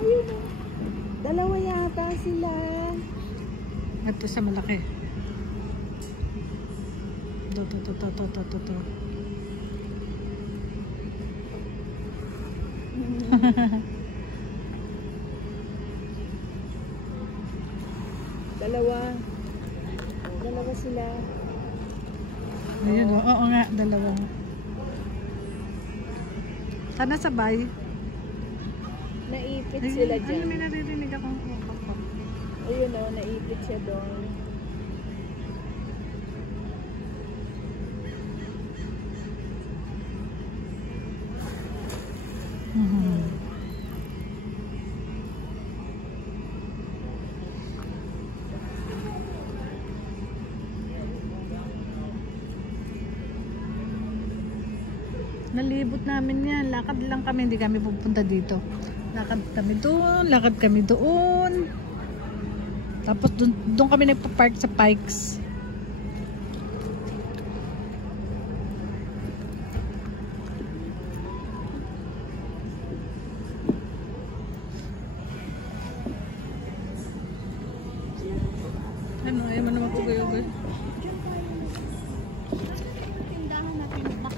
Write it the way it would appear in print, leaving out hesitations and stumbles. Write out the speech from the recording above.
Ayun o. Dalawa yata sila. Ito sa malaki. To. Dalawa sila. Ayun, oo nga, dalawa. Sana sabay. Naipit sila dyan. Ano, may naririnig akong Ayun o, naipit siya doon. Nalibot namin yan. Lakad lang kami. Hindi kami pupunta dito. Lakad kami doon. Tapos doon kami nagpa-park sa Pikes. Ano? Ayaw mo naman po kayo. Tindahan natin.